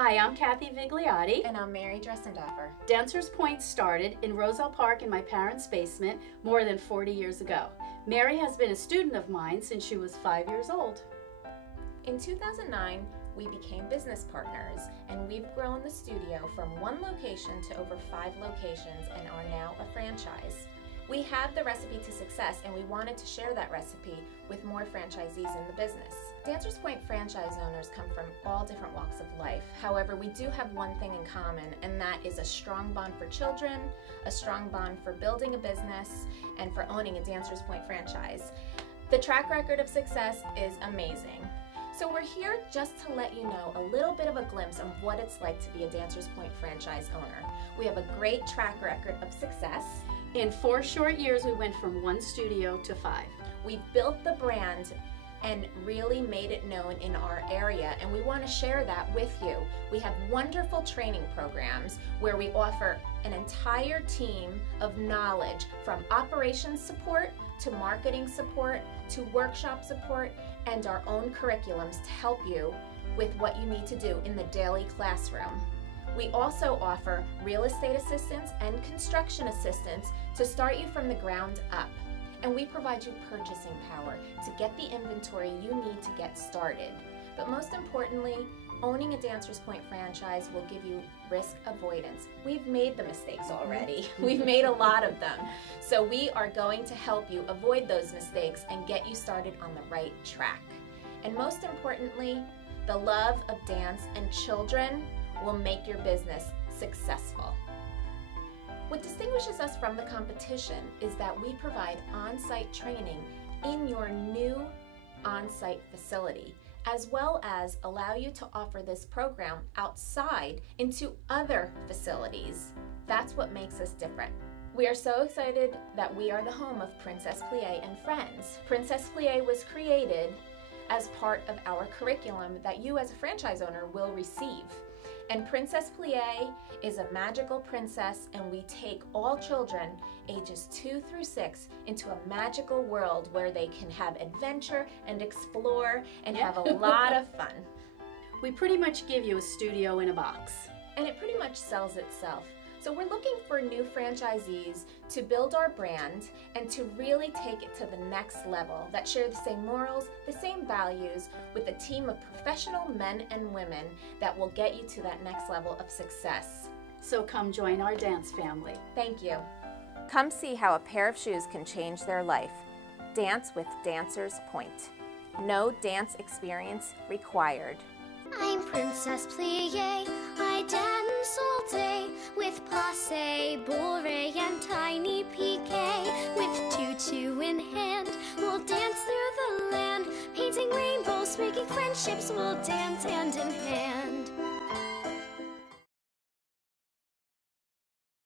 Hi, I'm Kathy Vigliotti. And I'm Mary Dressendoffer. Dancers Point started in Roselle Park in my parents' basement more than 40 years ago. Mary has been a student of mine since she was 5 years old. In 2009, we became business partners, and we've grown the studio from one location to over 5 locations and are now a franchise. We have the recipe to success, and we wanted to share that recipe with more franchisees in the business. Dancers Point franchise owners come from all different walks of life. However, we do have one thing in common, and that is a strong bond for children, a strong bond for building a business, and for owning a Dancers Point franchise. The track record of success is amazing. So we're here just to let you know a little bit of a glimpse of what it's like to be a Dancers Point franchise owner. We have a great track record of success. In 4 short years, we went from 1 studio to 5. We've built the brand and really made it known in our area, and we want to share that with you. We have wonderful training programs where we offer an entire team of knowledge, from operations support to marketing support to workshop support, and our own curriculums to help you with what you need to do in the daily classroom. We also offer real estate assistance and construction assistance to start you from the ground up. And we provide you purchasing power to get the inventory you need to get started. But most importantly, owning a Dancers Point franchise will give you risk avoidance. We've made the mistakes already. We've made a lot of them. So we are going to help you avoid those mistakes and get you started on the right track. And most importantly, the love of dance and children will make your business successful. What distinguishes us from the competition is that we provide on-site training in your new on-site facility, as well as allow you to offer this program outside into other facilities. That's what makes us different. We are so excited that we are the home of Princess Plie and Friends. Princess Plie was created as part of our curriculum that you as a franchise owner will receive. And Princess Plie is a magical princess, and we take all children ages 2 through 6 into a magical world where they can have adventure and explore and have a lot of fun. We pretty much give you a studio in a box. And it pretty much sells itself. So we're looking for new franchisees to build our brand and to really take it to the next level, that share the same morals, the same values, with a team of professional men and women that will get you to that next level of success. So come join our dance family. Thank you. Come see how a pair of shoes can change their life. Dance with Dancers Point. No dance experience required. I'm Princess Plie. I dance all day with Passe, Bourrée, and Tiny Piqué. With tutu in hand, we'll dance through the land. Painting rainbows, making friendships, we'll dance hand in hand.